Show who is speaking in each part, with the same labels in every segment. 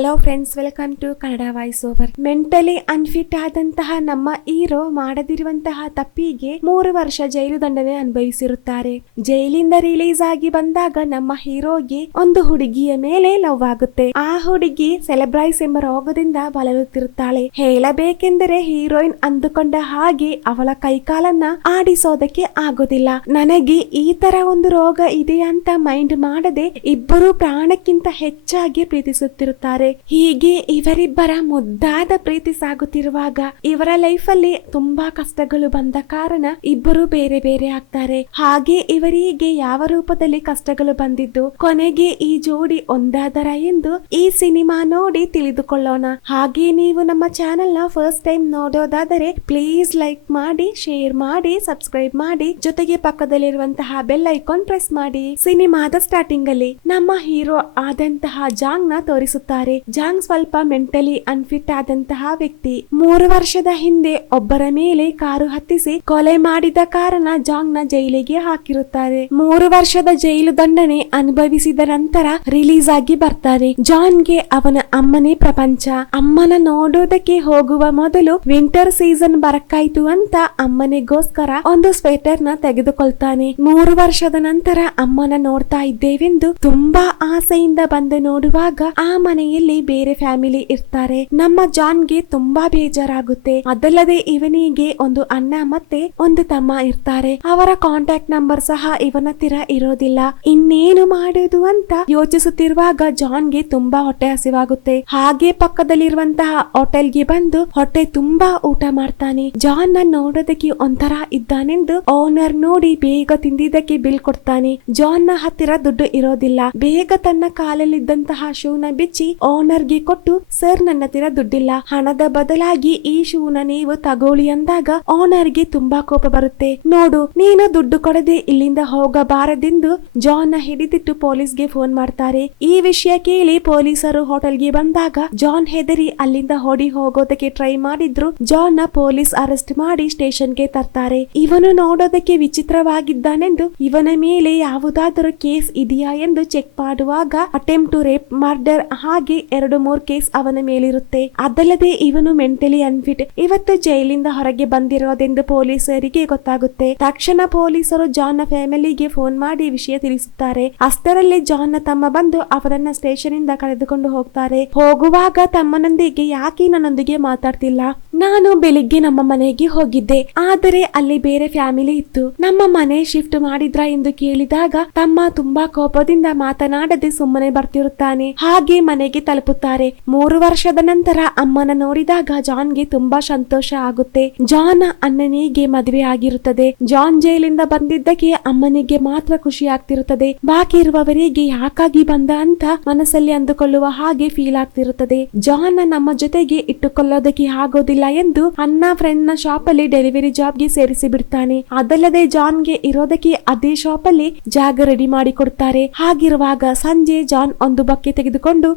Speaker 1: Hello friends welcome to Kannada voice over mentally unfit ಆದಂತಹ ನಮ್ಮ hero ಮಾಡದಿರುವಂತಹ ತಪ್ಪಿಗೆ ಮೂರು ವರ್ಷ ಜೈಲು ದಂಡನೆ ಅನುಭವಿಸಿರುತ್ತಾರೆ. ಜೈಲಿಂದ ರಿಲೀಸ್ ಆಗಿ ಬಂದಾಗ ನಮ್ಮ ಹೀರೋಗೆ ಒಂದು ಹುಡುಗಿಯ ಮೇಲೆ ಲವ್ ಆಗುತ್ತೆ. ಆ ಹುಡುಗಿ ಸೆಲೆಬ್ರೈಸ್ ಎಂಬ ರೋಗದಿಂದ ಬಳಲುತ್ತಿರುತ್ತಾಳೆ. ಹೇಳಬೇಕೆಂದರೆ ಹೀರೋಯಿನ್ ಅಂದುಕೊಂಡ ಹಾಗೆ ಅವಳ ಕೈಕಾಲನ್ನ ಆಡಿಸೋದಕ್ಕೆ ಆಗೋದಿಲ್ಲ. ನನಗೆ ಈ ತರ ಒಂದು ರೋಗ ಇದೆ ಅಂತ ಮೈಂಡ್ ಮಾಡದೆ ಇಬ್ಬರು ಪ್ರಾಣಕ್ಕಿಂತ ಹೆಚ್ಚಾಗಿ ಪ್ರೀತಿಸುತ್ತಿರುತ್ತಾರೆ. ಹೀಗೆ ಇವರಿಬ್ಬರ ಮುದ್ದಾದ ಪ್ರೀತಿ ಸಾಗುತ್ತಿರುವಾಗ ಇವರ ಲೈಫ್ ಅಲ್ಲಿ ತುಂಬಾ ಕಷ್ಟಗಳು ಬಂದ ಕಾರಣ ಇಬ್ಬರು ಬೇರೆ ಬೇರೆ ಆಗ್ತಾರೆ. ಹಾಗೆ ಇವರಿಗೆ ಯಾವ ರೂಪದಲ್ಲಿ ಕಷ್ಟಗಳು ಬಂದಿದ್ದು ಕೊನೆಗೆ ಈ ಜೋಡಿ ಒಂದಾದರ ಎಂದು ಈ ಸಿನಿಮಾ ನೋಡಿ ತಿಳಿದುಕೊಳ್ಳೋಣ. ಹಾಗೆ ನೀವು ನಮ್ಮ ಚಾನೆಲ್ನ ಫಸ್ಟ್ ಟೈಮ್ ನೋಡೋದಾದರೆ ಪ್ಲೀಸ್ ಲೈಕ್ ಮಾಡಿ ಶೇರ್ ಮಾಡಿ ಸಬ್ಸ್ಕ್ರೈಬ್ ಮಾಡಿ, ಜೊತೆಗೆ ಪಕ್ಕದಲ್ಲಿರುವಂತಹ ಬೆಲ್ ಐಕಾನ್ ಪ್ರೆಸ್ ಮಾಡಿ. ಸಿನಿಮಾದ ಸ್ಟಾರ್ಟಿಂಗ್ ಅಲ್ಲಿ ನಮ್ಮ ಹೀರೋ ಆದಂತಹ ಜಾಂಗ್ನ ತೋರಿಸುತ್ತಾರೆ. ಜಾಂಗ್ ಸ್ವಲ್ಪ ಮೆಂಟಲಿ ಅನ್ಫಿಟ್ ಆದಂತಹ ವ್ಯಕ್ತಿ. ಮೂರು ವರ್ಷದ ಹಿಂದೆ ಒಬ್ಬರ ಮೇಲೆ ಕಾರು ಹತ್ತಿಸಿ ಕೊಲೆ ಮಾಡಿದ ಕಾರಣ ಜಾಂಗ್ನ ಜೈಲಿಗೆ ಹಾಕಿರುತ್ತಾರೆ. ಮೂರು ವರ್ಷದ ಜೈಲು ದಂಡನೆ ಅನುಭವಿಸಿದ ನಂತರ ರಿಲೀಸ್ ಆಗಿ ಬರ್ತಾರೆ. ಜಾನ್ಗೆ ಅವನ ಅಮ್ಮನೇ ಪ್ರಪಂಚ. ಅಮ್ಮನ ನೋಡೋದಕ್ಕೆ ಹೋಗುವ ಮೊದಲು ವಿಂಟರ್ ಸೀಸನ್ ಬರಕ್ಕಾಯ್ತು ಅಂತ ಅಮ್ಮನಿಗೋಸ್ಕರ ಒಂದು ಸ್ವೆಟರ್ನ ತೆಗೆದುಕೊಳ್ತಾನೆ. ಮೂರು ವರ್ಷದ ನಂತರ ಅಮ್ಮನ ನೋಡ್ತಾ ಇದ್ದೇವೆಂದು ತುಂಬಾ ಆಸೆಯಿಂದ ಬಂದು ನೋಡುವಾಗ ಆ ಮನೆಯಲ್ಲಿ ಬೇರೆ ಫ್ಯಾಮಿಲಿ ಇರ್ತಾರೆ. ನಮ್ಮ ಜಾನ್ಗೆ ತುಂಬಾ ಬೇಜಾರಾಗುತ್ತೆ. ಅದಲ್ಲದೆ ಇವನಿಗೆ ಒಂದು ಅಣ್ಣ ಮತ್ತೆ ಒಂದು ತಮ್ಮ ಇರ್ತಾರೆ. ಅವರ ಕಾಂಟ್ಯಾಕ್ಟ್ ನಂಬರ್ ಸಹ ಇವನ ಹತ್ತಿರ ಇರೋದಿಲ್ಲ. ಇನ್ನೇನು ಮಾಡುದು ಅಂತ ಯೋಚಿಸುತ್ತಿರುವಾಗ ಜಾನ್ಗೆ ತುಂಬಾ ಹೊಟ್ಟೆ ಹಸಿವಾಗುತ್ತೆ. ಹಾಗೆ ಪಕ್ಕದಲ್ಲಿರುವಂತಹ ಹೋಟೆಲ್ಗೆ ಬಂದು ಹೊಟ್ಟೆ ತುಂಬಾ ಊಟ ಮಾಡ್ತಾನೆ. ಜಾನ್ನ ನೋಡೋದಕ್ಕೆ ಒಂಥರ ಇದ್ದಾನೆಂದು ಓನರ್ ನೋಡಿ ಬೇಗ ತಿಂದಿದ್ದಕ್ಕೆ ಬಿಲ್ ಕೊಡ್ತಾನೆ. ಜಾನ್ನ ಹತ್ತಿರ ದುಡ್ಡು ಇರೋದಿಲ್ಲ. ಬೇಗ ತನ್ನ ಕಾಲಲ್ಲಿದ್ದಂತಹ ಶೂನ ಬಿಚ್ಚಿ ಗೆ ಕೊಟ್ಟು, ಸರ್, ನನ್ನ ಹತ್ತಿರ ದುಡ್ಡಿಲ್ಲ. ಹಣದ ಬದಲಾಗಿ ಈ ಶೂನ ನೀವು ತಗೋಳಿ ಅಂದಾಗ ಓನರ್ಗೆ ತುಂಬಾ ಕೋಪ ಬರುತ್ತೆ. ನೋಡು, ನೀನು ದುಡ್ಡು ಕೊಡದೆ ಇಲ್ಲಿಂದ ಹೋಗಬಾರದೆಂದು ಜಾನ್ನ ಹಿಡಿದಿಟ್ಟು ಪೊಲೀಸ್ಗೆ ಫೋನ್ ಮಾಡ್ತಾರೆ. ಈ ವಿಷಯ ಕೇಳಿ ಪೊಲೀಸರು ಹೋಟೆಲ್ಗೆ ಬಂದಾಗ ಜಾನ್ ಹೆದರಿ ಅಲ್ಲಿಂದ ಹೊಡಿ ಹೋಗೋದಕ್ಕೆ ಟ್ರೈ ಮಾಡಿದ್ರು. ಜಾನ್ನ ಪೊಲೀಸ್ ಅರೆಸ್ಟ್ ಮಾಡಿ ಸ್ಟೇಷನ್ಗೆ ತರ್ತಾರೆ. ಇವನು ನೋಡೋದಕ್ಕೆ ವಿಚಿತ್ರವಾಗಿದ್ದಾನೆಂದು, ಇವನ ಮೇಲೆ ಯಾವುದಾದರೂ ಕೇಸ್ ಇದೆಯಾ ಎಂದು ಚೆಕ್ ಮಾಡುವಾಗ ಅಟೆಂಪ್ಟ್ ಟು ರೇಪ್ ಮರ್ಡರ್ ಹಾಗೆ ಎರಡು ಮೂರ್ ಕೇಸ್ ಅವನ ಮೇಲಿರುತ್ತೆ. ಅದಲ್ಲದೆ ಇವನು ಮೆಂಟಲಿ ಅನ್ಫಿಟ್. ಇವತ್ತು ಜೈಲಿಂದ ಹೊರಗೆ ಬಂದಿರೋದೆಂದು ಪೊಲೀಸರಿಗೆ ಗೊತ್ತಾಗುತ್ತೆ. ತಕ್ಷಣ ಪೊಲೀಸರು ಜಾನ್ನ ಫ್ಯಾಮಿಲಿಗೆ ಫೋನ್ ಮಾಡಿ ವಿಷಯ ತಿಳಿಸುತ್ತಾರೆ. ಅಷ್ಟರಲ್ಲಿ ಜಾನ್ನ ತಮ್ಮ ಬಂದು ಅವರನ್ನ ಸ್ಟೇಷನ್ ಇಂದ ಕರೆದುಕೊಂಡು ಹೋಗ್ತಾರೆ. ಹೋಗುವಾಗ ತಮ್ಮನೊಂದಿಗೆ ಯಾಕೆ ನನ್ನೊಂದಿಗೆ ಮಾತಾಡ್ತಿಲ್ಲ? ನಾನು ಬೆಳಿಗ್ಗೆ ನಮ್ಮ ಮನೆಗೆ ಹೋಗಿದ್ದೆ. ಆದರೆ ಅಲ್ಲಿ ಬೇರೆ ಫ್ಯಾಮಿಲಿ ಇತ್ತು. ನಮ್ಮ ಮನೆ ಶಿಫ್ಟ್ ಮಾಡಿದ್ರ ಎಂದು ಕೇಳಿದಾಗ ತಮ್ಮ ತುಂಬಾ ಕೋಪದಿಂದ ಮಾತನಾಡದೆ ಸುಮ್ಮನೆ ಬರ್ತಿರುತ್ತಾನೆ. ಹಾಗೆ ಮನೆಗೆ ತಲುಪುತ್ತಾರೆ. ಮೂರು ವರ್ಷದ ನಂತರ ಅಮ್ಮನ ನೋಡಿದಾಗ ಜಾನ್ಗೆ ತುಂಬಾ ಸಂತೋಷ ಆಗುತ್ತೆ. ಜಾನ್ ಅಣ್ಣನಿಗೆ ಮದುವೆ ಆಗಿರುತ್ತದೆ. ಜಾನ್ ಜೈಲಿಂದ ಬಂದಿದ್ದಕ್ಕೆ ಅಮ್ಮನಿಗೆ ಮಾತ್ರ ಖುಷಿ ಆಗ್ತಿರುತ್ತದೆ. ಬಾಕಿ ಇರುವವರಿಗೆ ಯಾಕಾಗಿ ಬಂದ ಅಂತ ಮನಸ್ಸಲ್ಲಿ ಅಂದುಕೊಳ್ಳುವ ಹಾಗೆ ಫೀಲ್ ಆಗ್ತಿರುತ್ತದೆ. ಜಾನ್ ನಮ್ಮ ಜೊತೆಗೆ ಇಟ್ಟುಕೊಳ್ಳೋದಕ್ಕೆ ಆಗೋದಿಲ್ಲ ಎಂದು ಅಣ್ಣ ಫ್ರೆಂಡ್ನ ಶಾಪ್ ಅಲ್ಲಿ ಡೆಲಿವರಿ ಜಾಬ್ಗೆ ಸೇರಿಸಿ ಬಿಡ್ತಾನೆ ಅದಲ್ಲದೆ ಜಾನ್ಗೆ ಇರೋದಕ್ಕೆ ಅದೇ ಶಾಪ್ ಅಲ್ಲಿ ಜಾಗ ರೆಡಿ ಮಾಡಿ ಕೊಡ್ತಾರೆ ಹಾಗಿರುವಾಗ ಸಂಜೆ ಜಾನ್ ಒಂದು ಬಕ್ಕೆ ತೆಗೆದುಕೊಂಡು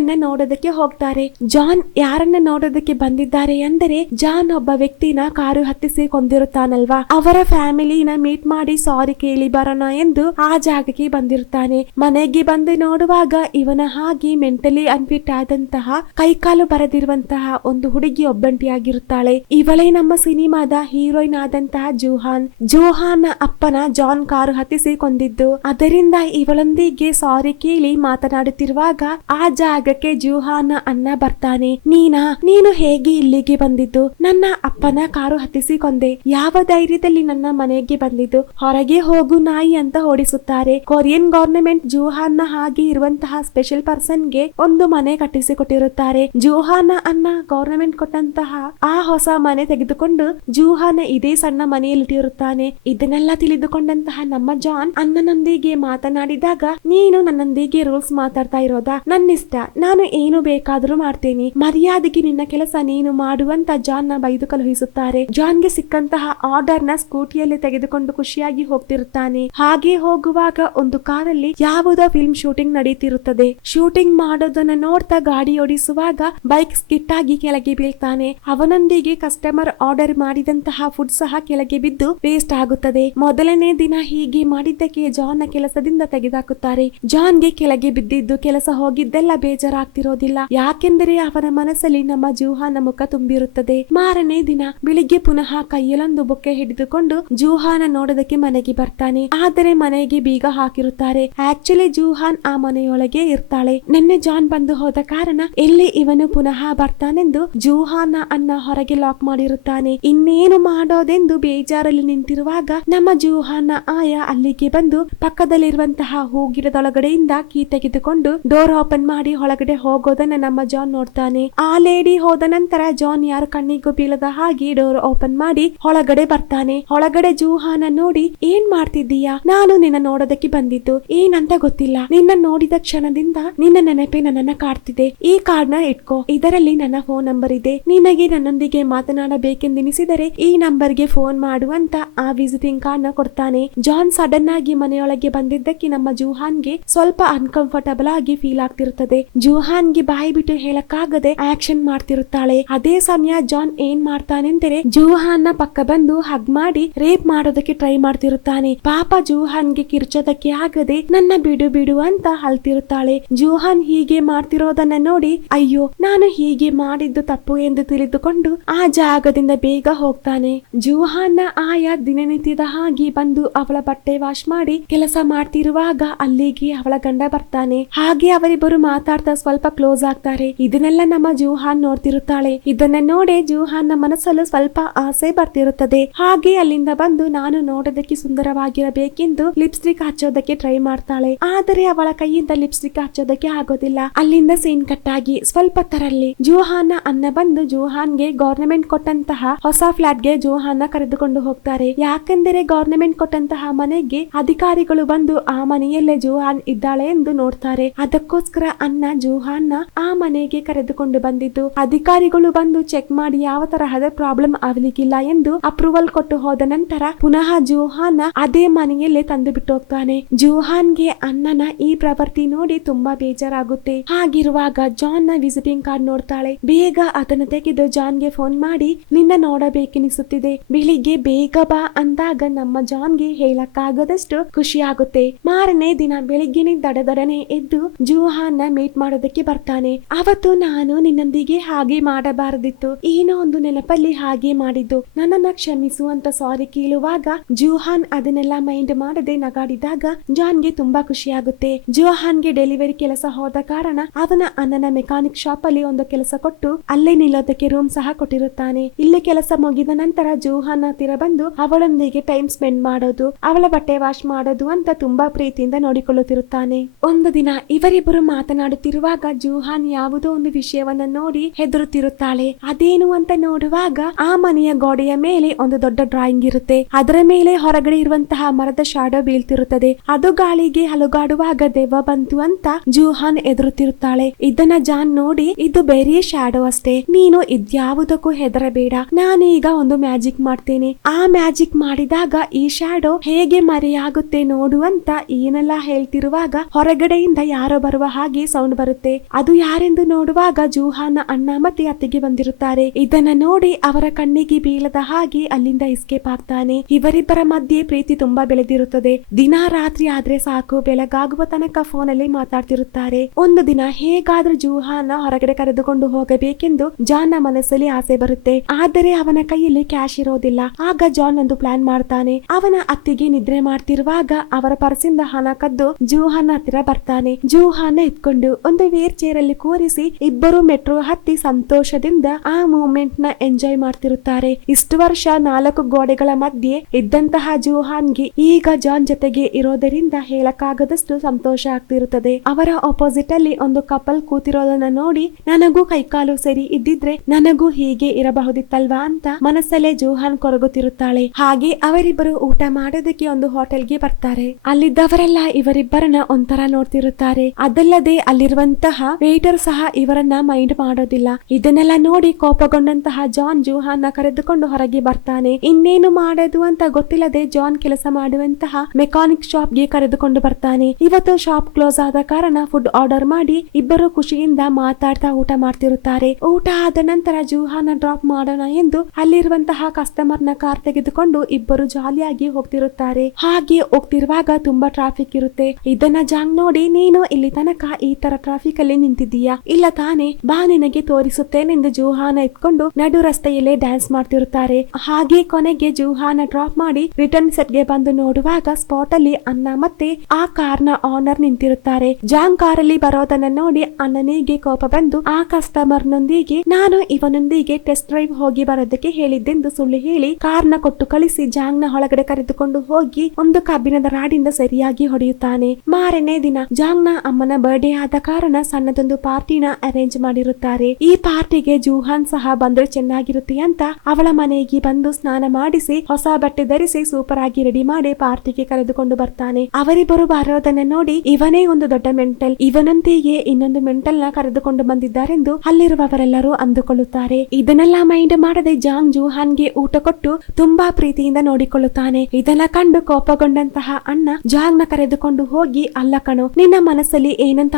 Speaker 1: ಒಬ್ಬರನ್ನ ನೋಡೋದಕ್ಕೆ ಹೋಗ್ತಾರೆ? ಜಾನ್ ಯಾರನ್ನ ನೋಡೋದಕ್ಕೆ ಬಂದಿದ್ದಾರೆ ಅಂದರೆ ಜಾನ್ ಒಬ್ಬ ವ್ಯಕ್ತಿನ ಕಾರು ಹತ್ತಿಸಿ ಕೊಂದಿರುತ್ತಾನಲ್ವಾ? ಅವರ ಫ್ಯಾಮಿಲಿನ ಮೀಟ್ ಮಾಡಿ ಸಾರಿ ಕೇಳಿ ಬರೋಣ ಎಂದು ಆ ಜಾಗಕ್ಕೆ ಬಂದಿರುತ್ತಾನೆ. ಮನೆಗೆ ಬಂದು ನೋಡುವಾಗ ಇವನ ಹಾಗೆ ಮೆಂಟಲಿ ಅನ್ಫಿಟ್ ಆದಂತಹ ಕೈಕಾಲು ಬರೆದಿರುವಂತಹ ಒಂದು ಹುಡುಗಿ ಒಬ್ಬಂಟಿಯಾಗಿರುತ್ತಾಳೆ. ಇವಳೇ ನಮ್ಮ ಸಿನಿಮಾದ ಹೀರೋಯಿನ್ ಆದಂತಹ ಜೋಹಾನ್. ಜೋಹಾನ್ ಅಪ್ಪನ ಜಾನ್ ಕಾರು ಹತ್ತಿಸಿ ಕೊಂದಿದ್ದು. ಅದರಿಂದ ಇವಳೊಂದಿಗೆ ಸಾರಿ ಕೇಳಿ ಮಾತನಾಡುತ್ತಿರುವಾಗ ಆ ಜಾಗಕ್ಕೆ ಜೂಹಾನ ಅನ್ನ ಬರ್ತಾನೆ, ನೀನಾ, ನೀನು ಹೇಗೆ ಇಲ್ಲಿಗೆ ಬಂದಿದ್ದು? ನನ್ನ ಅಪ್ಪನ ಕಾರು ಹತ್ತಿಸಿ ಕೊಂದೆ ಯಾವ ಧೈರ್ಯದಲ್ಲಿ ನನ್ನ ಮನೆಗೆ ಬಂದಿದ್ದು? ಹೊರಗೆ ಹೋಗು ನಾಯಿ ಅಂತ ಓಡಿಸುತ್ತಾರೆ. ಕೊರಿಯನ್ ಗವರ್ನಮೆಂಟ್ ಜೂಹಾನ್ನ ಹಾಗೆ ಇರುವಂತಹ ಸ್ಪೆಷಲ್ ಪರ್ಸನ್ಗೆ ಒಂದು ಮನೆ ಕಟ್ಟಿಸಿಕೊಟ್ಟಿರುತ್ತಾರೆ. ಜೂಹಾನ ಅನ್ನ ಗವರ್ನಮೆಂಟ್ ಕೊಟ್ಟಂತಹ ಆ ಹೊಸ ಮನೆ ತೆಗೆದುಕೊಂಡು ಜೂಹಾನ ಇದೇ ಸಣ್ಣ ಮನೆಯಲ್ಲಿಟ್ಟಿರುತ್ತಾನೆ. ಇದನ್ನೆಲ್ಲ ತಿಳಿದುಕೊಂಡಂತಹ ನಮ್ಮ ಜಾನ್ ಅನ್ನನೊಂದಿಗೆ ಮಾತನಾಡಿದಾಗ, ನೀನು ನನ್ನೊಂದಿಗೆ ರೂಲ್ಸ್ ಮಾತಾಡ್ತಾ ಇರೋದಾ? ನನ್ನಿಷ್ಟ. ನಾನು ಏನು ಬೇಕಾದರೂ ಮಾಡ್ತೇನೆ. ಮರ್ಯಾದೆಗೆ ನಿನ್ನ ಕೆಲಸ ನೀನು ಮಾಡುವಂತ ಜಾನ್ನ ಬೈದು ಕಳುಹಿಸುತ್ತಾರೆ ಜಾನ್ಗೆ ಸಿಕ್ಕಂತಹ ಆರ್ಡರ್ನ ಸ್ಕೂಟಿಯಲ್ಲಿ ತೆಗೆದುಕೊಂಡು ಖುಷಿಯಾಗಿ ಹೋಗ್ತಿರುತ್ತಾನೆ. ಹಾಗೆ ಹೋಗುವಾಗ ಒಂದು ಕಾರಲ್ಲಿ ಯಾವುದೋ ಫಿಲ್ಮ್ ಶೂಟಿಂಗ್ ನಡೆಯುತ್ತಿರುತ್ತದೆ ಶೂಟಿಂಗ್ ಮಾಡೋದನ್ನ ನೋಡ್ತಾ ಗಾಡಿ ಓಡಿಸುವಾಗ ಬೈಕ್ ಸ್ಕಿಟ್ ಆಗಿ ಕೆಳಗೆ ಬೀಳ್ತಾನೆ. ಅವನೊಂದಿಗೆ ಕಸ್ಟಮರ್ ಆರ್ಡರ್ ಮಾಡಿದಂತಹ ಫುಡ್ ಸಹ ಕೆಳಗೆ ಬಿದ್ದು ವೇಸ್ಟ್ ಆಗುತ್ತದೆ. ಮೊದಲನೇ ದಿನ ಹೀಗೆ ಮಾಡಿದ್ದಕ್ಕೆ ಜಾನ್ನ ಕೆಲಸದಿಂದ ತೆಗೆದುಹಾಕುತ್ತಾರೆ ಜಾನ್ಗೆ ಕೆಳಗೆ ಬಿದ್ದಿದ್ದು ಕೆಲಸ ಹೋಗಿದ್ದೆಲ್ಲ ಬೇಜಾರು. ಬೇಜಾರಾಗ್ತಿರೋದಿಲ್ಲ. ಯಾಕೆಂದರೆ ಅವನ ಮನಸ್ಸಲ್ಲಿ ನಮ್ಮ ಜೂಹಾನ ಮುಖ ತುಂಬಿರುತ್ತದೆ. ಮಾರನೇ ದಿನ ಬೆಳಿಗ್ಗೆ ಪುನಃ ಕೈಯಲ್ಲೊಂದು ಬೊಕ್ಕೆ ಹಿಡಿದುಕೊಂಡು ಜೂಹಾನ ನೋಡೋದಕ್ಕೆ ಮನೆಗೆ ಬರ್ತಾನೆ. ಆದರೆ ಮನೆಗೆ ಬೀಗ ಹಾಕಿರುತ್ತಾರೆ. ಆಕ್ಚುಲಿ ಜೂಹಾನ್ ಆ ಮನೆಯೊಳಗೆ ಇರ್ತಾಳೆ. ನಿನ್ನೆ ಜಾನ್ ಬಂದು ಹೋದ ಕಾರಣ ಎಲ್ಲಿ ಇವನು ಪುನಃ ಬರ್ತಾನೆಂದು ಜೂಹಾನ ಅನ್ನ ಹೊರಗೆ ಲಾಕ್ ಮಾಡಿರುತ್ತಾನೆ. ಇನ್ನೇನು ಮಾಡೋದೆಂದು ಬೇಜಾರಲ್ಲಿ ನಿಂತಿರುವಾಗ ನಮ್ಮ ಜೂಹಾನ ಆಯ ಅಲ್ಲಿಗೆ ಬಂದು ಪಕ್ಕದಲ್ಲಿರುವಂತಹ ಹೂ ಗಿಡದೊಳಗಡೆಯಿಂದ ಕೀ ತೆಗೆದುಕೊಂಡು ಡೋರ್ ಓಪನ್ ಮಾಡಿ ಒಳಗಡೆ ಹೋಗೋದನ್ನ ನಮ್ಮ ಜಾನ್ ನೋಡ್ತಾನೆ. ಆ ಲೇಡಿ ಹೋದ ನಂತರ ಜಾನ್ ಯಾರು ಕಣ್ಣಿಗೂ ಬೀಳದ ಹಾಗೆ ಡೋರ್ ಓಪನ್ ಮಾಡಿ ಒಳಗಡೆ ಬರ್ತಾನೆ. ಒಳಗಡೆ ಜೂಹಾನ ನೋಡಿ, ಏನ್ ಮಾಡ್ತಿದ್ದೀಯಾ? ನಾನು ನಿನ್ನ ನೋಡೋದಕ್ಕೆ ಬಂದಿದ್ದು. ಏನಂತ ಗೊತ್ತಿಲ್ಲ. ನಿನ್ನ ನೋಡಿದ ಕ್ಷಣದಿಂದ ನಿನ್ನ ನೆನಪೆ ನನ್ನನ್ನ ಕಾಡ್ತಿದೆ. ಈ ಕಾರ್ಡ್ನ ಇಟ್ಕೋ. ಇದರಲ್ಲಿ ನನ್ನ ಫೋನ್ ನಂಬರ್ ಇದೆ. ನಿನಗೆ ನನ್ನೊಂದಿಗೆ ಮಾತನಾಡಬೇಕೆಂದೆನಿಸಿದರೆ ಈ ನಂಬರ್ಗೆ ಫೋನ್ ಮಾಡುವಂತ ಆ ವಿಸಿಟಿಂಗ್ ಕಾರ್ಡ್ನ ಕೊಡ್ತಾನೆ. ಜಾನ್ ಸಡನ್ ಆಗಿ ಮನೆಯೊಳಗೆ ಬಂದಿದ್ದಕ್ಕೆ ನಮ್ಮ ಜೂಹಾನ್ಗೆ ಸ್ವಲ್ಪ ಅನ್ಕಂಫರ್ಟಬಲ್ ಆಗಿ ಫೀಲ್ ಆಗ್ತಿರುತ್ತದೆ ಜೂಹಾನ್ಗೆ ಬಾಯಿ ಬಿಟ್ಟು ಹೇಳಕ್ಕಾಗದೆ ಆಕ್ಷನ್ ಮಾಡ್ತಿರುತ್ತಾಳೆ. ಅದೇ ಸಮಯ ಜಾನ್ ಏನ್ ಮಾಡ್ತಾನೆಂದರೆ ಜೋಹಾನ್ನ ಪಕ್ಕ ಬಂದು ಹಗ್ ಮಾಡಿ ರೇಪ್ ಮಾಡೋದಕ್ಕೆ ಟ್ರೈ ಮಾಡ್ತಿರುತ್ತಾನೆ. ಪಾಪ ಜೂಹಾನ್ಗೆ ಕಿರ್ಚೋದಕ್ಕೆ ಆಗದೆ ನನ್ನ ಬಿಡು ಬಿಡು ಅಂತ ಅಲ್ತಿರುತ್ತಾಳೆ ಜೋಹಾನ್ ಹೀಗೆ ಮಾಡ್ತಿರೋದನ್ನ ನೋಡಿ ಅಯ್ಯೋ, ನಾನು ಹೀಗೆ ಮಾಡಿದ್ದು ತಪ್ಪು ಎಂದು ತಿಳಿದುಕೊಂಡು ಆ ಜಾಗದಿಂದ ಬೇಗ ಹೋಗ್ತಾನೆ. ಜೂಹಾನ್ನ ಆಯ ದಿನನಿತ್ಯದ ಹಾಗೆ ಬಂದು ಅವಳ ಬಟ್ಟೆ ವಾಶ್ ಮಾಡಿ ಕೆಲಸ ಮಾಡ್ತಿರುವಾಗ ಅಲ್ಲಿಗೆ ಅವಳ ಗಂಡ ಬರ್ತಾನೆ. ಹಾಗೆ ಅವರಿಬ್ಬರು ಮಾತಾಡ್ತಾ ಸ್ವಲ್ಪ ಕ್ಲೋಸ್ ಆಗ್ತಾರೆ. ಇದನ್ನೆಲ್ಲ ನಮ್ಮ ಜೂಹಾನ್ ನೋಡ್ತಿರುತ್ತಾಳೆ. ಇದನ್ನ ನೋಡಿ ಜೂಹಾನ್ನ ಮನಸ್ಸಲ್ಲೂ ಸ್ವಲ್ಪ ಆಸೆ ಬರ್ತಿರುತ್ತದೆ. ಹಾಗೆ ಅಲ್ಲಿಂದ ಬಂದು ನಾನು ನೋಡೋದಕ್ಕೆ ಸುಂದರವಾಗಿರಬೇಕೆಂದು ಲಿಪ್ಸ್ಟಿಕ್ ಹಚ್ಚೋದಕ್ಕೆ ಟ್ರೈ ಮಾಡ್ತಾಳೆ. ಆದರೆ ಅವಳ ಕೈಯಿಂದ ಲಿಪ್ಸ್ಟಿಕ್ ಹಚ್ಚೋದಕ್ಕೆ ಆಗೋದಿಲ್ಲ. ಅಲ್ಲಿಂದ ಸೀನ್ ಕಟ್ ಆಗಿ ಸ್ವಲ್ಪ ತರಲ್ಲಿ ಜೂಹಾನ್ನ ಅನ್ನ ಬಂದು ಜೂಹಾನ್ಗೆ ಗವರ್ನಮೆಂಟ್ ಕೊಟ್ಟಂತಹ ಹೊಸ ಫ್ಲಾಟ್ಗೆ ಜೋಹಾನ್ ಕರೆದುಕೊಂಡು ಹೋಗ್ತಾರೆ. ಯಾಕೆಂದರೆ ಗವರ್ನಮೆಂಟ್ ಕೊಟ್ಟಂತಹ ಮನೆಗೆ ಅಧಿಕಾರಿಗಳು ಬಂದು ಆ ಮನೆಯಲ್ಲೇ ಜೋಹಾನ್ ಇದ್ದಾಳೆ ಎಂದು ನೋಡ್ತಾರೆ. ಅದಕ್ಕೋಸ್ಕರ ಅನ್ನ ಜೂಹಾನ್ನ ಆ ಮನೆಗೆ ಕರೆದುಕೊಂಡು ಬಂದಿದ್ದು ಅಧಿಕಾರಿಗಳು ಬಂದು ಚೆಕ್ ಮಾಡಿ ಯಾವ ತರಹದ ಪ್ರಾಬ್ಲಮ್ ಆಗಲಿಕ್ಕಿಲ್ಲ ಎಂದು ಅಪ್ರೂವಲ್ ಕೊಟ್ಟು ಹೋದ ನಂತರ ಪುನಃ ಜೂಹಾನ್ ಅದೇ ಮನೆಯಲ್ಲೇ ತಂದು ಬಿಟ್ಟು ಹೋಗ್ತಾನೆ. ಜೂಹಾನ್ಗೆ ಅಣ್ಣನ ಈ ಪ್ರವೃತ್ತಿ ನೋಡಿ ತುಂಬಾ ಬೇಜಾರಾಗುತ್ತೆ. ಹಾಗಿರುವಾಗ ಜಾನ್ನ ವಿಸಿಟಿಂಗ್ ಕಾರ್ಡ್ ನೋಡ್ತಾಳೆ. ಬೇಗ ಅದನ್ನು ತೆಗೆದು ಜಾನ್ಗೆ ಫೋನ್ ಮಾಡಿ, ನಿನ್ನ ನೋಡಬೇಕೆನಿಸುತ್ತಿದೆ. ಬೆಳಿಗ್ಗೆ ಬೇಗ ಬಾ ಅಂದಾಗ ನಮ್ಮ ಜಾನ್ಗೆ ಹೇಳಕ್ಕಾಗದಷ್ಟು ಖುಷಿ ಆಗುತ್ತೆ ಮಾರನೇ ದಿನ ಬೆಳಿಗ್ಗೆನೆ ದಡದಡನೆ ಎದ್ದು ಜೂಹಾನ್ನ ಮೀಟ್ ಮಾಡೋದಕ್ಕೆ ಬರ್ತಾನೆ. ಅವತ್ತು ನಾನು ನಿನ್ನೊಂದಿಗೆ ಹಾಗೆ ಮಾಡಬಾರದಿತ್ತು. ಏನೋ ಒಂದು ನೆನಪಲ್ಲಿ ಹಾಗೆ ಮಾಡಿದ್ದು. ನನ್ನನ್ನ ಕ್ಷಮಿಸು ಅಂತ ಸಾರಿ ಕೇಳುವಾಗ ಜೋಹಾನ್ ಅದನ್ನೆಲ್ಲ ಮೈಂಡ್ ಮಾಡದೆ ನಗಾಡಿದಾಗ ಜಾನ್ಗೆ ತುಂಬಾ ಖುಷಿ ಆಗುತ್ತೆ ಜೂಹಾನ್ಗೆ ಡೆಲಿವರಿ ಕೆಲಸ ಹೋದ ಕಾರಣ ಅವನ ಅಣ್ಣನ ಮೆಕ್ಯಾನಿಕ್ ಶಾಪ್ ಅಲ್ಲಿ ಒಂದು ಕೆಲಸ ಕೊಟ್ಟು ಅಲ್ಲೇ ನಿಲ್ಲೋದಕ್ಕೆ ರೂಮ್ ಸಹ ಕೊಟ್ಟಿರುತ್ತಾನೆ. ಇಲ್ಲಿ ಕೆಲಸ ಮುಗಿದ ನಂತರ ಜೋಹಾನ್ ಹತ್ತಿರ ಬಂದು ಅವಳೊಂದಿಗೆ ಟೈಮ್ ಸ್ಪೆಂಡ್ ಮಾಡೋದು, ಅವಳ ಬಟ್ಟೆ ವಾಶ್ ಮಾಡೋದು ಅಂತ ತುಂಬಾ ಪ್ರೀತಿಯಿಂದ ನೋಡಿಕೊಳ್ಳುತ್ತಿರುತ್ತಾನೆ. ಒಂದು ದಿನ ಇವರಿಬ್ಬರು ಮಾತನಾಡುತ್ತಿರುವಾಗ ಜೂಹಾನ್ ಯಾವುದೋ ಒಂದು ವಿಷಯವನ್ನ ನೋಡಿ ಹೆದರುತ್ತಿರುತ್ತಾಳೆ. ಅದೇನು ಅಂತ ನೋಡುವಾಗ ಆ ಮನೆಯ ಗೋಡೆಯ ಮೇಲೆ ಒಂದು ದೊಡ್ಡ ಡ್ರಾಯಿಂಗ್ ಇರುತ್ತೆ. ಅದರ ಮೇಲೆ ಹೊರಗಡೆ ಇರುವಂತಹ ಮರದ ಶಾಡೋ ಬೀಳ್ತಿರುತ್ತದೆ. ಅದು ಗಾಳಿಗೆ ಹಲುಗಾಡುವಾಗ ದೆವ್ವ ಬಂತು ಅಂತ ಜೂಹಾನ್ ಎದುರುತ್ತಿರುತ್ತಾಳೆ ಇದನ್ನ ಜಾನ್ ನೋಡಿ, ಇದು ಬೇರೆ ಶಾಡೋ ಅಷ್ಟೇ. ನೀನು ಇದ್ಯಾವುದಕ್ಕೂ ಹೆದರಬೇಡ. ನಾನೀಗ ಒಂದು ಮ್ಯಾಜಿಕ್ ಮಾಡ್ತೇನೆ. ಆ ಮ್ಯಾಜಿಕ್ ಮಾಡಿದಾಗ ಈ ಶಾಡೋ ಹೇಗೆ ಮರೆಯಾಗುತ್ತೆ ನೋಡು ಅಂತ ಏನೆಲ್ಲ ಹೇಳ್ತಿರುವಾಗ ಹೊರಗಡೆಯಿಂದ ಯಾರೋ ಬರುವ ಹಾಗೆ ಸೌಂಡ್ ಬರುತ್ತೆ. ಅದು ಯಾರೆಂದು ನೋಡುವಾಗ ಜೂಹಾನ ಅಣ್ಣ ಮತ್ತೆ ಅತ್ತಿಗೆ ಬಂದಿರುತ್ತಾರೆ. ಇದನ್ನ ನೋಡಿ ಅವರ ಕಣ್ಣಿಗೆ ಬೀಳದ ಹಾಗೆ ಅಲ್ಲಿಂದ ಎಸ್ಕೇಪ್ ಆಗ್ತಾನೆ. ಇವರಿಬ್ಬರ ಮಧ್ಯೆ ಪ್ರೀತಿ ತುಂಬಾ ಬೆಳೆದಿರುತ್ತದೆ. ದಿನ ರಾತ್ರಿ ಆದ್ರೆ ಸಾಕು, ಬೆಳಗಾಗುವ ತನಕ ಫೋನಲ್ಲಿ ಮಾತಾಡ್ತಿರುತ್ತಾರೆ. ಒಂದು ದಿನ ಹೇಗಾದ್ರೂ ಜೂಹಾನ ಹೊರಗಡೆ ಕರೆದುಕೊಂಡು ಹೋಗಬೇಕೆಂದು ಜಾನ್ನ ಮನಸ್ಸಲ್ಲಿ ಆಸೆ ಬರುತ್ತೆ. ಆದರೆ ಅವನ ಕೈಯಲ್ಲಿ ಕ್ಯಾಶ್ ಇರೋದಿಲ್ಲ. ಆಗ ಜಾನ್ ಒಂದು ಪ್ಲಾನ್ ಮಾಡ್ತಾನೆ. ಅವನ ಅತ್ತಿಗೆ ನಿದ್ರೆ ಮಾಡ್ತಿರುವಾಗ ಅವರ ಪರ್ಸಿಂದ ಹಣ ಕದ್ದು ಜೂಹಾನ್ ಹತ್ತಿರ ಬರ್ತಾನೆ. ಜೂಹಾನ ಎತ್ಕೊಂಡು ಒಂದು ವೇರ್ ಚೇರ್ ಅಲ್ಲಿ ಕೂರಿಸಿ ಇಬ್ಬರು ಮೆಟ್ರೋ ಹತ್ತಿ ಸಂತೋಷದಿಂದ ಆ ಮೂಮೆಂಟ್ನ ಎಂಜಾಯ್ ಮಾಡ್ತಿರುತ್ತಾರೆ. ಇಷ್ಟು ವರ್ಷ ನಾಲ್ಕು ಗೋಡೆಗಳ ಮಧ್ಯೆ ಇದ್ದಂತಹ ಜೋಹಾನ್ಗೆ ಈಗ ಜಾನ್ ಜೊತೆಗೆ ಇರೋದರಿಂದ ಹೇಳಕ್ಕಾಗದಷ್ಟು ಸಂತೋಷ ಆಗ್ತಿರುತ್ತದೆ. ಅವರ ಅಪೋಸಿಟ್ ಅಲ್ಲಿ ಒಂದು ಕಪಲ್ ಕೂತಿರೋದನ್ನ ನೋಡಿ, ನನಗೂ ಕೈಕಾಲು ಸರಿ ಇದ್ದಿದ್ರೆ ನನಗೂ ಹೀಗೆ ಇರಬಹುದಿತ್ತಲ್ವಾ ಅಂತ ಮನಸ್ಸಲ್ಲೇ ಜೋಹಾನ್ ಕೊರಗುತ್ತಿರುತ್ತಾಳೆ. ಹಾಗೆ ಅವರಿಬ್ಬರು ಊಟ ಮಾಡೋದಕ್ಕೆ ಒಂದು ಹೋಟೆಲ್ಗೆ ಬರ್ತಾರೆ. ಅಲ್ಲಿದ್ದವರೆಲ್ಲ ಇವರಿಬ್ಬರನ್ನ ಒಂಥರ ನೋಡ್ತಿರುತ್ತಾರೆ. ಅದಲ್ಲದೆ ಅಲ್ಲಿರುವಂತಹ ವೇಟರ್ ಸಹ ಇವರನ್ನ ಮೈಂಡ್ ಮಾಡೋದಿಲ್ಲ. ಇದನ್ನೆಲ್ಲ ನೋಡಿ ಕೋಪಗೊಂಡಂತಹ ಜಾನ್ ಜೂಹಾನ್ ಕರೆದುಕೊಂಡು ಹೊರಗೆ ಬರ್ತಾನೆ. ಇನ್ನೇನು ಮಾಡೋದು ಅಂತ ಗೊತ್ತಿಲ್ಲದೆ ಜಾನ್ ಕೆಲಸ ಮಾಡುವಂತಹ ಮೆಕಾನಿಕ್ ಶಾಪ್ಗೆ ಕರೆದುಕೊಂಡು ಬರ್ತಾನೆ. ಇವತ್ತು ಶಾಪ್ ಕ್ಲೋಸ್ ಆದ ಕಾರಣ ಫುಡ್ ಆರ್ಡರ್ ಮಾಡಿ ಇಬ್ಬರು ಖುಷಿಯಿಂದ ಮಾತಾಡ್ತಾ ಊಟ ಮಾಡ್ತಿರುತ್ತಾರೆ. ಊಟ ಆದ ನಂತರ ಜೂಹಾನ ಡ್ರಾಪ್ ಮಾಡೋಣ ಎಂದು ಅಲ್ಲಿರುವಂತಹ ಕಸ್ಟಮರ್ನ ಕಾರ್ ತೆಗೆದುಕೊಂಡು ಇಬ್ಬರು ಜಾಲಿಯಾಗಿ ಹೋಗ್ತಿರುತ್ತಾರೆ. ಹಾಗೆ ಹೋಗ್ತಿರುವಾಗ ತುಂಬಾ ಟ್ರಾಫಿಕ್ ಇರುತ್ತೆ. ಇದನ್ನ ಜಾಂಗ್ ನೋಡಿ, ನೀನು ಇಲ್ಲಿ ತನಕ ಈ ತರ ಟ್ರಾಫಿಕ್ ಅಲ್ಲಿ ನಿಂತಿದ್ದೀಯಾ? ಇಲ್ಲ ತಾನೇ, ಬಾ ನಿನಗೆ ತೋರಿಸುತ್ತೇನೆಂದು ಜೂಹಾನ ಎತ್ಕೊಂಡು ನಡು ರಸ್ತೆಯಲ್ಲೇ ಡ್ಯಾನ್ಸ್ ಮಾಡ್ತಿರುತ್ತಾರೆ. ಹಾಗೆ ಕೊನೆಗೆ ಜೂಹಾನ ಡ್ರಾಪ್ ಮಾಡಿ ರಿಟರ್ನ್ ಸೆಟ್ಗೆ ಬಂದು ನೋಡುವಾಗ ಸ್ಪಾಟ್ ಅಲ್ಲಿ ಅನ್ನ ಮತ್ತೆ ಆ ಕಾರ್ನ ಆನರ್ ನಿಂತಿರುತ್ತಾರೆ. ಜಾಂಗ್ ಕಾರಲ್ಲಿ ಬರೋದನ್ನ ನೋಡಿ ಅಣ್ಣನಿಗೆ ಕೋಪ ಬಂದು ಆ ಕಸ್ಟಮರ್ ನೊಂದಿಗೆ, ನಾನು ಇವನೊಂದಿಗೆ ಟೆಸ್ಟ್ ಡ್ರೈವ್ ಹೋಗಿ ಬರೋದಕ್ಕೆ ಹೇಳಿದ್ದೆಂದು ಸುಳ್ಳು ಹೇಳಿ ಕಾರ್ನ ಕೊಟ್ಟು ಕಳಿಸಿ ಜಾಂಗ್ನ ಒಳಗಡೆ ಕರೆದುಕೊಂಡು ಹೋಗಿ ಒಂದು ಕಬ್ಬಿಣದ ರಾಡಿಂದ ಸರಿಯಾಗಿ ಹೊಡೆಯುತ್ತಾನೆ. ಮಾರನೇ ದಿನ ಜಾಂಗ್ನ ಅಮ್ಮನ ಬರ್ಡೇ ಆದ ಕಾರಣ ಸಣ್ಣದೊಂದು ಪಾರ್ಟಿನ ಅರೇಂಜ್ ಮಾಡಿರುತ್ತಾರೆ. ಈ ಪಾರ್ಟಿಗೆ ಜೂಹಾನ್ ಸಹ ಬಂದ್ರೆ ಚೆನ್ನಾಗಿರುತ್ತೆ ಅಂತ ಅವಳ ಮನೆಗೆ ಬಂದು ಸ್ನಾನ ಮಾಡಿಸಿ, ಹೊಸ ಬಟ್ಟೆ ಧರಿಸಿ ಸೂಪರ್ ಆಗಿ ರೆಡಿ ಮಾಡಿ ಪಾರ್ಟಿಗೆ ಕರೆದುಕೊಂಡು ಬರ್ತಾನೆ. ಅವರಿಬ್ಬರು ಬರೋದನ್ನ ನೋಡಿ ಇವನೇ ಒಂದು ದೊಡ್ಡ ಮೆಂಟಲ್ ಇವನಂತೆಯೇ ಇನ್ನೊಂದು ಮೆಂಟಲ್ನ ಕರೆದುಕೊಂಡು ಬಂದಿದ್ದಾರೆಂದು ಅಲ್ಲಿರುವವರೆಲ್ಲರೂ ಅಂದುಕೊಳ್ಳುತ್ತಾರೆ. ಇದನ್ನೆಲ್ಲ ಮೈಂಡ್ ಮಾಡದೆ ಜಾಂಗ್ ಜೂಹಾನ್ಗೆ ಊಟ ಕೊಟ್ಟು ತುಂಬಾ ಪ್ರೀತಿಯಿಂದ ನೋಡಿಕೊಳ್ಳುತ್ತಾನೆ. ಇದನ್ನ ಕಂಡು ಕೋಪಗೊಂಡಂತಹ ಅಣ್ಣ ಜಾಂಗ್ನ ಕರೆದುಕೊಂಡು ಹೋಗಿ, ಅಲ್ಲ ಕಣೋ, ನಿನ್ನ ಮನಸ್ಸಲ್ಲಿ ಏನಂತ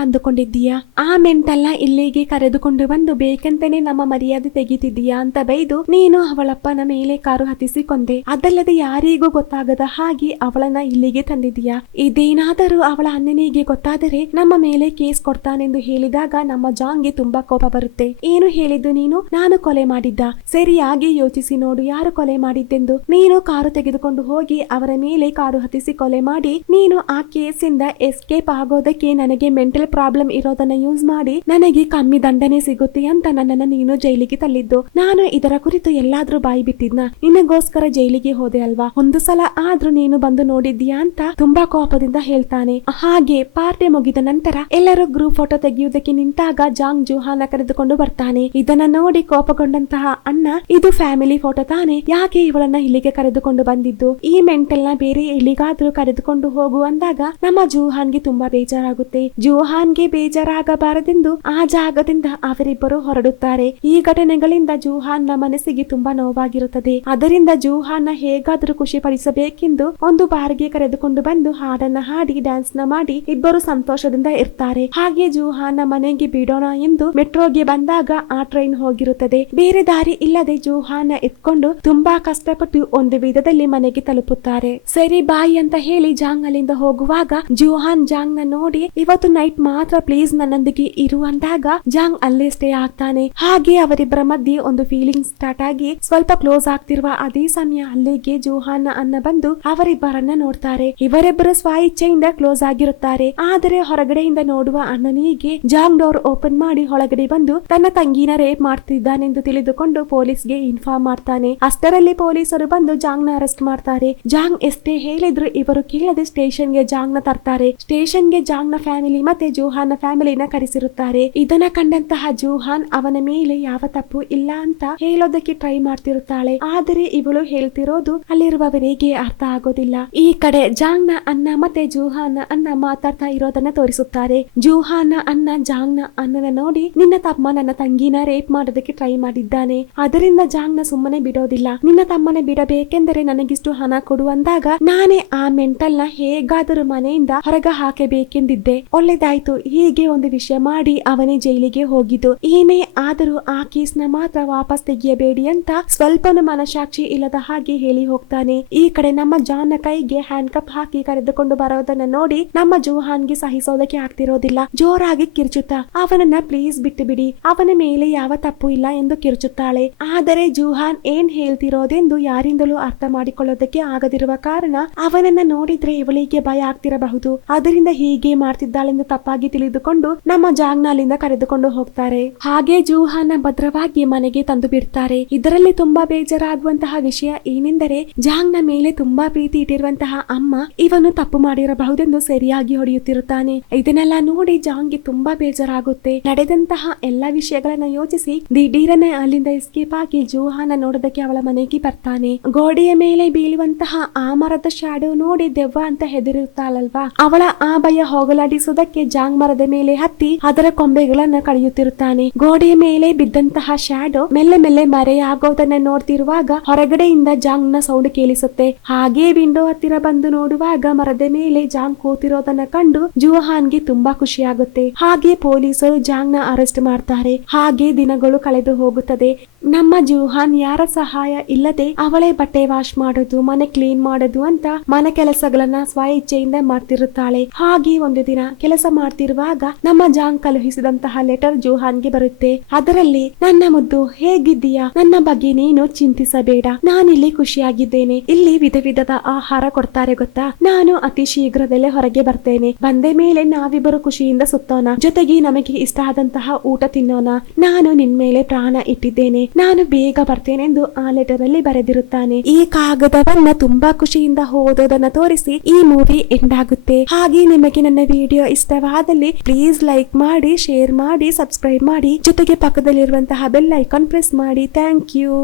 Speaker 1: ಅಂದುಕೊಂಡಿದ್ದೀಯಾ ಆ ಮೆಂಟಲ್ಲ ಇಲ್ಲಿಗೆ ಕರೆದುಕೊಂಡು ಬಂದು ಬೇಕಂತಾನೆ ನಮ್ಮ ಮರ್ಯಾದೆ ತೆಗಿತಿದ್ದೀಯಾ ಅಂತ ಬೈದು ನೀನು ಅವಳಪ್ಪನ ಮೇಲೆ ಕಾರು ಹತ್ತಿಸಿಕೊಂಡೆ. ಅದಲ್ಲದೆ ಯಾರಿಗೂ ಗೊತ್ತಾಗದ ಹಾಗೆ ಅವಳನ್ನ ಇಲ್ಲಿಗೆ ತಂದಿದ್ದೀಯಾ? ಇದೇನಾದರೂ ಅವಳ ಅಣ್ಣನಿಗೆ ಗೊತ್ತಾದರೆ ನಮ್ಮ ಮೇಲೆ ಕೇಸ್ ಕೊಡ್ತಾನೆಂದು ಹೇಳಿದಾಗ ನಮ್ಮ ಜಾಂಗ್ಗೆ ತುಂಬಾ ಕೋಪ ಬರುತ್ತೆ. ಏನು ಹೇಳಿದ್ದು ನೀನು? ನಾನು ಕೊಲೆ ಮಾಡಿದ್ದ. ಸರಿಯಾಗಿ ಯೋಚಿಸಿ ನೋಡು ಯಾರು ಕೊಲೆ ಮಾಡಿದ್ದೆಂದು. ನೀನು ಕಾರು ತೆಗೆದುಕೊಂಡು ಹೋಗಿ ಅವರ ಮೇಲೆ ಕಾರು ಹತ್ತಿಸಿ ಕೊಲೆ ಮಾಡಿ ನೀನು ಆ ಕೇಸಿಂದ ಎಸ್ಕೇಪ್ ಆಗೋದಕ್ಕೆ ನನಗೆ ಮೆಂಟಲ್ ಪ್ರಾಬ್ಲಮ್ ಇರೋದನ್ನ ಯೂಸ್ ಮಾಡಿ ನನಗೆ ಕಮ್ಮಿ ದಂಡನೆ ಸಿಗುತ್ತೆ ಅಂತ ನನ್ನನ್ನ ನೀನು ಜೈಲಿಗೆ ತಳ್ಳಿದ್ದು. ನಾನು ಇದರ ಕುರಿತು ಎಲ್ಲಾದ್ರೂ ಬಾಯಿ ಬಿಟ್ಟಿದ್ನ? ನಿನಗೋಸ್ಕರ ಜೈಲಿಗೆ ಹೋದೆ ಅಲ್ವಾ? ಒಂದು ಸಲ ಆದ್ರೂ ನೀನು ಬಂದು ನೋಡಿದ್ಯಾ ಅಂತ ತುಂಬಾ ಕೋಪದಿಂದ ಹೇಳ್ತಾನೆ. ಹಾಗೆ ಪಾರ್ಟಿ ಮುಗಿದ ನಂತರ ಎಲ್ಲರೂ ಗ್ರೂಪ್ ಫೋಟೋ ತೆಗೆಯುವುದಕ್ಕೆ ನಿಂತಾಗ ಜಾಂಗ್ ಜುಹಾನ ಕರೆದುಕೊಂಡು ಬರ್ತಾನೆ. ಇದನ್ನ ನೋಡಿ ಕೋಪಗೊಂಡಂತಹ ಅಣ್ಣ, ಇದು ಫ್ಯಾಮಿಲಿ ಫೋಟೋ ತಾನೆ? ಯಾಕೆ ಇವಳನ್ನ ಇಲ್ಲಿಗೆ ಕರೆದುಕೊಂಡು ಬಂದಿದ್ದು? ಈ ಮೆಂಟಲ್ನ ಬೇರೆ ಎಲ್ಲಿಗಾದ್ರೂ ಕರೆದುಕೊಂಡು ಹೋಗು ಅಂದಾಗ ನಮ್ಮ ಜೂಹಾನ್ಗೆ ತುಂಬಾ ಬೇಜಾರಾಗುತ್ತೆ. ಜೂಹಾನ್ಗೆ ಬೇಜಾರಾಗಬಾರದೆಂದು ಆ ಜಾಗದಿಂದ ಅವರಿಬ್ಬರು ಹೊರಡುತ್ತಾರೆ. ಈ ಘಟನೆಗಳಿಂದ ಜೂಹಾನ್ನ ಮನಸ್ಸಿಗೆ ತುಂಬಾ ನೋವಾಗಿರುತ್ತದೆ. ಅದರಿಂದ ಜೂಹಾನ್ ಹೇಗಾದರೂ ಖುಷಿ ಪಡಿಸಬೇಕೆಂದು ಒಂದು ಬಾರ್ಗೆ ಕರೆದುಕೊಂಡು ಬಂದು ಹಾಡನ್ನ ಹಾಡಿ ಡ್ಯಾನ್ಸ್ನ ಮಾಡಿ ಇಬ್ಬರು ಸಂತೋಷದಿಂದ ಇರ್ತಾರೆ. ಹಾಗೆ ಜೂಹಾನ್ನ ಮನೆಗೆ ಬಿಡೋಣ ಎಂದು ಮೆಟ್ರೋಗೆ ಬಂದಾಗ ಆ ಟ್ರೈನ್ ಹೋಗಿರುತ್ತದೆ. ಬೇರೆ ದಾರಿ ಇಲ್ಲದೆ ಜೂಹಾನ್ನ ಎತ್ಕೊಂಡು ತುಂಬಾ ಕಷ್ಟಪಟ್ಟು ಒಂದು ವಿಧದಲ್ಲಿ ಮನೆಗೆ ತಲುಪುತ್ತಾರೆ. ಸರಿ ಬಾಯಿ ಅಂತ ಹೇಳಿ ಜಾಂಗ್ ಅಲ್ಲಿಂದ ಹೋಗುವಾಗ ಜೂಹಾನ್ ಜಾಂಗ್ನ ನೋಡಿ ಇವತ್ತು ನೈಟ್ ಮಾತ್ರ ಪ್ಲೀಸ್ ನನ್ನೊಂದಿಗೆ ಇರು ಅಂದಾಗ ಜಾಂಗ್ ಅಲ್ಲೇ ಸ್ಟೇ ಆಗ್ತಾನೆ. ಹಾಗೆ ಅವರಿಬ್ಬರ ಮಧ್ಯೆ ಒಂದು ಫೀಲಿಂಗ್ ಸ್ಟಾರ್ಟ್ ಆಗಿ ಸ್ವಲ್ಪ ಕ್ಲೋಸ್ ಆಗ್ತಿರುವ ಅದೇ ಸಮಯ ಅಲ್ಲಿಗೆ ಜೋಹಾನ್ ಅನ್ನ ಬಂದು ಅವರಿಬ್ಬರನ್ನ ನೋಡ್ತಾರೆ. ಇವರಿಬ್ಬರು ಸ್ವ ಇಚ್ಛೆಯಿಂದ ಕ್ಲೋಸ್ ಆಗಿರುತ್ತಾರೆ. ಆದರೆ ಹೊರಗಡೆಯಿಂದ ನೋಡುವ ಅಣ್ಣನಿಗೆ ಜಾಂಗ್ ಡೋರ್ ಓಪನ್ ಮಾಡಿ ಒಳಗಡೆ ಬಂದು ತನ್ನ ತಂಗಿನ ರೇಪ್ ಮಾಡ್ತಿದ್ದಾನೆಂದು ತಿಳಿದುಕೊಂಡು ಪೊಲೀಸ್ಗೆ ಇನ್ಫಾರ್ಮ್ ಮಾಡ್ತಾನೆ. ಅಷ್ಟರಲ್ಲಿ ಪೊಲೀಸರು ಬಂದು ಜಾಂಗ್ನ ಅರೆಸ್ಟ್ ಮಾಡ್ತಾರೆ. ಜಾಂಗ್ ಎಷ್ಟೇ ಹೇಳಿದ್ರು ಇವರು ಕೇಳದೆ ಸ್ಟೇಷನ್ಗೆ ಜಾಂಗ್ನ ತರ್ತಾರೆ. ಸ್ಟೇಷನ್ಗೆ ಜಾಂಗ್ನ ಫ್ಯಾಮಿಲಿ ಮತ್ತೆ ಜೋಹಾನ್ ಫ್ಯಾಮಿಲಿನ ಕರೆಸಿರುತ್ತಾರೆ. ಇದನ್ನ ಕಂಡಂತಹ ಜೂಹಾನ್ ಅವನ ಮೇಲೆ ಯಾವ ತಪ್ಪು ಇಲ್ಲ ಅಂತ ಹೇಳೋದಕ್ಕೆ ಟ್ರೈ ಮಾಡ್ತಿರುತ್ತಾಳೆ. ಆದರೆ ಇವಳು ಹೇಳ್ತಿರೋದು ಅಲ್ಲಿರುವವರಿಗೆ ಅರ್ಥ ಆಗೋದಿಲ್ಲ. ಈ ಕಡೆ ಜಾಂಗ್ನ ಅನ್ನ ಮತ್ತೆ ಜೂಹಾನ್ ಅನ್ನ ಮಾತಾಡ್ತಾ ಇರೋದನ್ನ ತೋರಿಸುತ್ತಾರೆ. ಜೂಹಾನ್ ಅನ್ನ ಜಾಂಗ್ನ ಅನ್ನನ ನೋಡಿ ನಿನ್ನ ತಮ್ಮ ನನ್ನ ತಂಗಿನ ರೇಪ್ ಮಾಡೋದಕ್ಕೆ ಟ್ರೈ ಮಾಡಿದ್ದಾನೆ. ಅದರಿಂದ ಜಾಂಗ್ನ ಸುಮ್ಮನೆ ಬಿಡೋದಿಲ್ಲ. ನಿನ್ನ ತಮ್ಮನ ಬಿಡಬೇಕೆಂದರೆ ನನಗಿಷ್ಟು ಹಣ ಕೊಡು ಅಂದಾಗ ನಾನೇ ಆ ಮೆಂಟಲ್ನ ಹೇಗಾದರೂ ಮನೆಯಿಂದ ಹೊರಗ ಹಾಕಬೇಕೆಂದಿದ್ದೆ. ಒಳ್ಳೆದಾಯ್ತು, ಹೀಗೆ ಒಂದು ವಿಷಯ ಮಾಡಿ ಅವನೇ ಜೈಲಿಗೆ ಹೋಗಿದ್ದು. ಏನೇ ಆದರೂ ಆ ಕೇಸ್ನ ಮಾತ್ರ ವಾಪಸ್ ತೆಗೆಯಬೇಡಿ ಅಂತ ಸ್ವಲ್ಪನೂ ಮನಸಾಕ್ಷಿ ಇಲ್ಲದ ಹಾಗೆ ಹೇಳಿ ಹೋಗ್ತಾನೆ. ಈ ಕಡೆ ನಮ್ಮ ಜಾನ್ನ ಕೈಗೆ ಹ್ಯಾಂಡ್ ಕಪ್ ಹಾಕಿ ಕರೆದುಕೊಂಡು ಬರೋದನ್ನ ನೋಡಿ ನಮ್ಮ ಜೋಹಾನ್ಗೆ ಸಹಿಸೋದಕ್ಕೆ ಆಗ್ತಿರೋದಿಲ್ಲ. ಜೋರಾಗಿ ಕಿರ್ಚುತ್ತಾ, ಅವನನ್ನ ಪ್ಲೀಸ್ ಬಿಟ್ಟು ಬಿಡಿ. ಅವನ ಮೇಲೆ ಯಾವ ತಪ್ಪು ಇಲ್ಲ ಎಂದು ಕಿರ್ಚುತ್ತಾಳೆ. ಆದರೆ ಜೂಹಾನ್ ಏನ್ ಹೇಳ್ತಿರೋದೆಂದು ಯಾರಿಂದಲೂ ಅರ್ಥ ಮಾಡಿಕೊಳ್ಳೋದಕ್ಕೆ ಆಗದಿರುವ ಕಾರಣ ಅವನನ್ನ ನೋಡಿದ್ರೆ ಇವಳಿಗೆ ಭಯ ಆಗ್ತಿರಬಹುದು. ಅದರಿಂದ ಹೀಗೆ ಮಾಡ್ತಿದ್ದಾಳೆಂದು ತಪ್ಪಾಗಿ ತಿಳಿದುಕೊಂಡು ನಮ್ಮ ಜಾಗ್ನ ಅಲ್ಲಿಂದ ಕರೆದುಕೊಂಡು ಹೋಗ್ತಾರೆ. ಹಾಗೆ ಜೂಹಾನ ಭದ್ರವಾಗಿ ಮನೆಗೆ ತಂದು ಬಿಡ್ತಾರೆ. ಇದರಲ್ಲಿ ತುಂಬಾ ಬೇಜಾರಾಗುವಂತಹ ವಿಷಯ ಏನೆಂದರೆ, ಜಾಂಗ್ನ ಮೇಲೆ ತುಂಬಾ ಪ್ರೀತಿ ಇಟ್ಟಿರುವಂತಹ ಅಮ್ಮ ಇವನು ತಪ್ಪು ಮಾಡಿರಬಹುದೆಂದು ಸರಿಯಾಗಿ ಹೊಡೆಯುತ್ತಿರುತ್ತಾನೆ. ಇದನ್ನೆಲ್ಲ ನೋಡಿ ಜಾಂಗ್ಗೆ ತುಂಬಾ ಬೇಜಾರಾಗುತ್ತೆ. ನಡೆದಂತಹ ಎಲ್ಲಾ ವಿಷಯಗಳನ್ನ ಯೋಚಿಸಿ ದಿಢೀರನೆ ಅಲ್ಲಿಂದ ಎಸ್ಕೇಪ್ ಆಗಿ ಜೂಹಾನ ನೋಡೋದಕ್ಕೆ ಅವಳ ಮನೆಗೆ ಬರ್ತಾನೆ. ಗೋಡೆಯ ಮೇಲೆ ಬೀಳುವಂತಹ ಆ ಮರದ ಶಾಡೋ ನೋಡಿ ದೆವ್ವ ಅಂತ ಹೆದರಿರುತ್ತಾಳಲ್ವಾ ಅವಳ ಆ ಭಯ ಹೋಗಲಾಡಿಸುವುದಕ್ಕೆ ಜಾಂಗ್ ಮರದ ಮೇಲೆ ಹತ್ತಿ ಅದರ ಕೊಂಬೆಗಳನ್ನ ಕಳೆಯುತ್ತಿರುತ್ತಾನೆ. ಗೋಡೆಯ ಮೇಲೆ ಬಿದ್ದಂತಹ ಶ್ಯಾಡೋ ಮೆಲ್ಲೆ ಮೆಲ್ಲೆ ಮರೆಯಾಗೋದನ್ನ ನೋಡ್ತಿರುವಾಗ ಹೊರಗಡೆಯಿಂದ ಜಾಂಗ್ನ ಸೌಂಡ್ ಕೇಳಿಸುತ್ತೆ. ಹಾಗೆ ವಿಂಡೋ ಹತ್ತಿರ ಬಂದು ನೋಡುವಾಗ ಮರದ ಮೇಲೆ ಜಾಂಗ್ ಕೂತಿರೋದನ್ನ ಕಂಡು ಜೂಹಾನ್ಗೆ ತುಂಬಾ ಖುಷಿಯಾಗುತ್ತೆ. ಹಾಗೆ ಪೊಲೀಸರು ಜಾಂಗ್ನ ಅರೆಸ್ಟ್ ಮಾಡ್ತಾರೆ. ಹಾಗೆ ದಿನಗಳು ಕಳೆದು ಹೋಗುತ್ತದೆ. ನಮ್ಮ ಜೂಹಾನ್ ಯಾರ ಸಹಾಯ ಇಲ್ಲದೆ ಅವಳೇ ಬಟ್ಟೆ ವಾಶ್ ಮಾಡೋದು, ಮನೆ ಕ್ಲೀನ್ ಮಾಡೋದು ಅಂತ ಮನೆ ಕೆಲಸಗಳನ್ನ ಸ್ವ ಇಚ್ಛೆಯಿಂದ ಮಾಡ್ತಿರುತ್ತಾಳೆ. ಹಾಗೆ ಒಂದು ದಿನ ಕೆಲಸ ಮಾಡ್ತಿರುವಾಗ ನಮ್ಮ ಜಾಂಗ್ ಕಳುಹಿಸಿದಂತಹ ಲೆಟರ್ ಜೂಹಾನ್ಗೆ ಬರುತ್ತೆ. ಅದರಲ್ಲಿ, ನನ್ನ ಮುದ್ದು, ಹೇಗಿದ್ದೀಯಾ? ನನ್ನ ಬಗ್ಗೆ ನೀನು ಚಿಂತಿಸಬೇಡ. ನಾನಿಲ್ಲಿ ಖುಷಿಯಾಗಿದ್ದೇನೆ. ಇಲ್ಲಿ ವಿಧ ವಿಧದ ಆಹಾರ ಕೊಡ್ತಾರೆ ಗೊತ್ತಾ? ನಾನು ಅತಿ ಶೀಘ್ರದಲ್ಲೇ ಹೊರಗೆ ಬರ್ತೇನೆ. ಬಂದ ಮೇಲೆ ನಾವಿಬ್ಬರು ಖುಷಿಯಿಂದ ಸುತ್ತೋಣ. ಜೊತೆಗೆ ನಮಗೆ ಇಷ್ಟ ಆದಂತಹ ಊಟ ತಿನ್ನೋಣ. ನಾನು ನಿನ್ ಮೇಲೆ ಪ್ರಾಣ ಇಟ್ಟಿದ್ದೇನೆ. ನಾನು ಬೇಗ ಬರ್ತೇನೆಂದು ಆ ಲೆಟರ್ ಅಲ್ಲಿ ಬರೆದಿರುತ್ತಾನೆ. ಈ ಕಾಗದವನ್ನ ತುಂಬಾ ಖುಷಿಯಿಂದ ಓದೋದನ್ನ ತೋರಿಸಿ ಈ ಮೂವಿ ಎಂಡ್ ಆಗುತ್ತೆ. ಹಾಗೆ ನಿಮಗೆ ನನ್ನ ವಿಡಿಯೋ ಇಷ್ಟವಾದಲ್ಲಿ ಪ್ಲೀಸ್ ಲೈಕ್ ಮಾಡಿ, ಶೇರ್ ಮಾಡಿ, ಸಬ್ಸ್ಕ್ರೈಬ್ ಮಾಡಿ. ಜೊತೆಗೆ ಪಕ್ಕದಲ್ಲಿರುವಂತಹ ಬೆಲ್ ಐಕಾನ್ ಪ್ರೆಸ್ ಮಾಡಿ. Thank you.